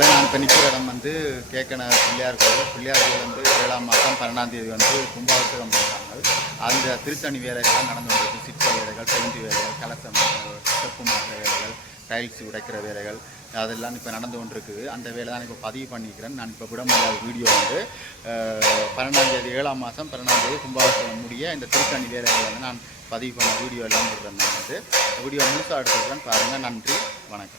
நான் இப்போ நிற்கிற இடம் வந்து கேட்கணும் பிள்ளையார் கோயில் வந்து 7ஆம் மாதம் 12ஆம் தேதி வந்து கும்பாபிஷேகம் பண்ணுறாங்க. அந்த திருத்தணி வேலைகள்லாம் நடந்து வந்திருக்கு. சிற்ப வேலைகள், பெயிண்ட் வேலைகள், கலசம், செப்பு மாற்ற வேலைகள், டைல்ஸ் உடைக்கிற வேலைகள் அதெல்லாம் இப்போ நடந்து கொண்டிருக்குது. அந்த வேலை தான் இப்போ பதிவு பண்ணிக்கிறேன். நான் இப்போ விட முடியாத வீடியோ வந்து 12ஆம் தேதி 7ஆம் மாதம் 12ஆம் தேதி கும்பாபிஷேகம் முடிய இந்த திருத்தணி வேலைகள் வந்து நான் பதிவு பண்ண வீடியோ எல்லாம் போடுறேன். நான் வந்து வீடியோ முழுசாக எடுத்துக்கிறேன் பாருங்கள். நன்றி, வணக்கம்.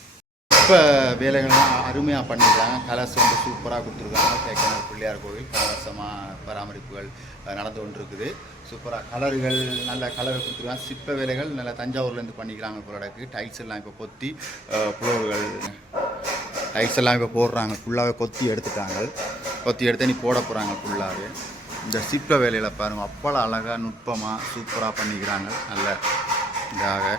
இப்போ வேலைகள்லாம் அருமையாக பண்ணியிருக்காங்க. கலர்ஸ் வந்து சூப்பராக கொடுத்துருக்காங்க. கேட்கணும் பிள்ளையார் கோவில் கலவசமாக பராமரிப்புகள் நடந்து கொண்டிருக்குது. சூப்பராக கலர்கள் நல்ல கலர் கொடுத்துருக்காங்க. சிற்ப வேலைகள் நல்ல தஞ்சாவூர்லேருந்து பண்ணிக்கிறாங்க போலடக்கு. டைல்ஸ் எல்லாம் இப்போ கொத்தி புலோர்கள் டைல்ஸ் எல்லாம் இப்போ போடுறாங்க. ஃபுல்லாகவே கொத்தி எடுத்துட்டாங்க. கொத்தி எடுத்து நீ போட போகிறாங்க ஃபுல்லாகவே. இந்த சிற்ப வேலையில் பாருங்கள், அவ்வளோ அழகாக நுட்பமாக சூப்பராக பண்ணிக்கிறாங்க. நல்ல இதாக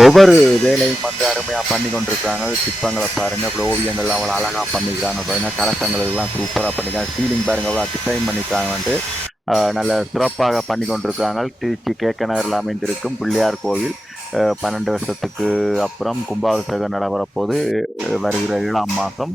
ஒவ்வொரு வேலையும் அருமையாக பண்ணி கொண்டிருக்கிறாங்க. சிற்பங்களை பாருங்கள், அப்புறம் ஓவியங்கள் அவ்வளோ அழகாக பண்ணிக்கிறாங்க பாருங்கள். கலசங்கள் எல்லாம் சூப்பராக பண்ணிக்கிறாங்க. சீலிங் பாருங்கள் எவ்வளோ டிசைன் பண்ணியிருக்காங்கன்ட்டு நல்ல சிறப்பாக பண்ணி கொண்டிருக்கிறாங்க. திருச்சி கேக்க நகரில் அமைந்திருக்கும் பிள்ளையார் கோவில் 12 வருஷத்துக்கு அப்புறம் கும்பாபிஷேகம் நடைபெறப்போது வருகிற 7ஆம் மாதம்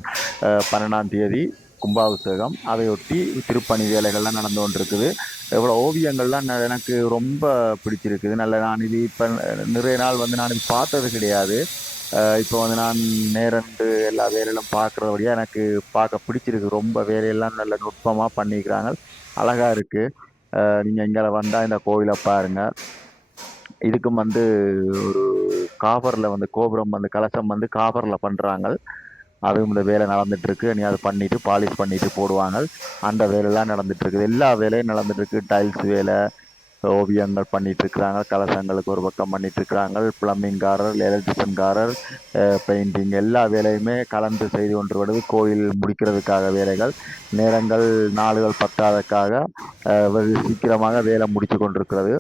12ஆம் தேதி கும்பாபிஷேகம். அதையொட்டி திருப்பணி வேலைகள்லாம் நடந்து கொண்டிருக்குது. எவ்வளோ ஓவியங்கள்லாம் எனக்கு ரொம்ப பிடிச்சிருக்குது. நான் இது இப்போ நிறைய நாள் நான் இது பார்த்தது கிடையாது. இப்போ நான் நேரண்டு எல்லா வேலையிலும் பார்க்குறபடியாக எனக்கு பார்க்க பிடிச்சிருக்கு. ரொம்ப வேலையெல்லாம் நல்ல நுட்பமாக பண்ணிக்கிறாங்க. அழகாக இருக்குது. நீங்கள் இங்கே வந்தால் இந்த கோவிலை பாருங்கள். இதுக்கும் ஒரு காப்பரில் கோபுரம் கலசம் காப்பரில் பண்ணுறாங்க. அதுவும் இந்த வேலை நடந்துகிட்ருக்கு. இனி அதை பண்ணிவிட்டு பாலிஷ் பண்ணிவிட்டு போடுவாங்க. அந்த வேலையெல்லாம் நடந்துகிட்ருக்குது. எல்லா வேலையும் நடந்துகிட்ருக்கு. டைல்ஸ் வேலை, ஓவியங்கள் பண்ணிகிட்ருக்குறாங்க. கலசங்களுக்கு ஒரு பக்கம் பண்ணிகிட்ருக்குறாங்க. ப்ளம்பிங்காரர், எலக்ட்ரிஷியன்காரர், பெயிண்டிங் எல்லா வேலையுமே கலந்து செய்து கொண்டு வருவது. கோயில் முடிக்கிறதுக்காக வேலைகள், நேரங்கள் நாளுகள் பத்தாததுக்காக வெகு சீக்கிரமாக வேலை முடித்து கொண்டிருக்கிறது.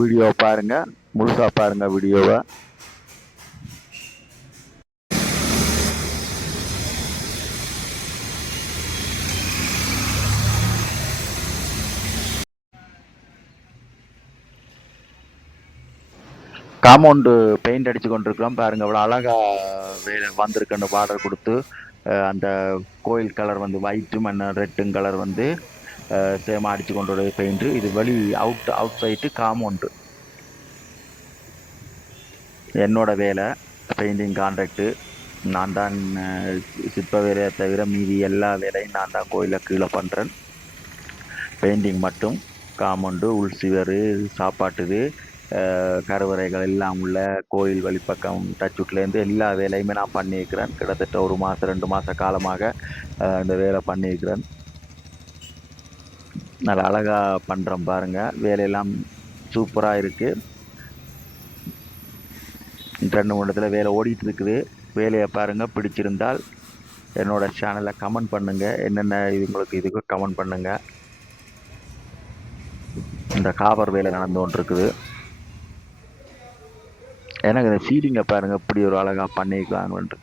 வீடியோவை பாருங்கள், முழுசாக பாருங்கள் வீடியோவை. காம்பவுண்டு பெயிண்ட் அடித்து கொண்டிருக்கிறோம் பாருங்கள். அவ்வளோ அழகாக வேலை வந்திருக்குன்னு பார்டர் கொடுத்து அந்த கோயில் கலர் ஒயிட்டும் ரெட்டும் கலர் சேமாக அடித்து கொண்டு வர பெயிண்ட்டு. இது வெளி அவுட் சைட்டு காம்பவுண்டு. என்னோட வேலை பெயிண்டிங் கான்ட்ராக்டு. நான் தான் சிற்ப வேலையை தவிர மீதி எல்லா வேலையும் நான் தான் கோயிலை கீழே பண்ணுறேன். பெயிண்டிங் மட்டும். காம்பவுண்டு, உள் சிவரு, சாப்பாட்டுது, கருவறைகள் எல்லாம் உள்ள கோயில் வழிப்பக்கம் டச்சுட்லேருந்து எல்லா வேலையுமே நான் பண்ணியிருக்கிறேன். கிட்டத்தட்ட 1 மாதம் 2 மாத காலமாக இந்த வேலை பண்ணியிருக்கிறேன். நல்லா அழகாக பண்ணுறோம் பாருங்கள். வேலையெல்லாம் சூப்பராக இருக்குது. 2-3 இடத்துல வேலை ஓடிட்டு இருக்குது. வேலையை பாருங்கள். பிடிச்சிருந்தால் என்னோடய சேனலை கமெண்ட் பண்ணுங்கள். என்னென்ன இதுக்கு கமெண்ட் பண்ணுங்கள். இந்த காப்பர் வேலை நடந்து கொண்டிருக்குது. எனக்கு இந்த சீலிங்கை பாருங்கள், இப்படி ஒரு அழகாக பண்ணியிருக்காங்கன்ட்டு.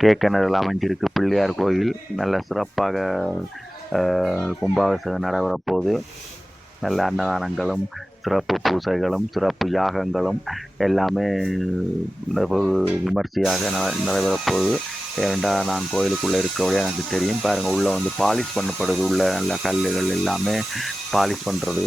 கேக்கனரில் அமைஞ்சிருக்கு பிள்ளையார் கோயில். நல்ல சிறப்பாக கும்பாபிஷேகம் நடைபெறப்போகுது. நல்ல அன்னதானங்களும், சிறப்பு பூசைகளும், சிறப்பு யாகங்களும் எல்லாமே விமர்சையாக நடைபெறப்போகுது. ஏனென்றால் நான் கோயிலுக்குள்ளே இருக்கக்கூடிய எனக்கு தெரியும். பாருங்கள், உள்ளே பாலிஷ் பண்ணப்படுது. உள்ள நல்ல கல்லுகள் எல்லாமே பாலிஷ் பண்ணுறது.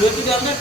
Dua tiga menit.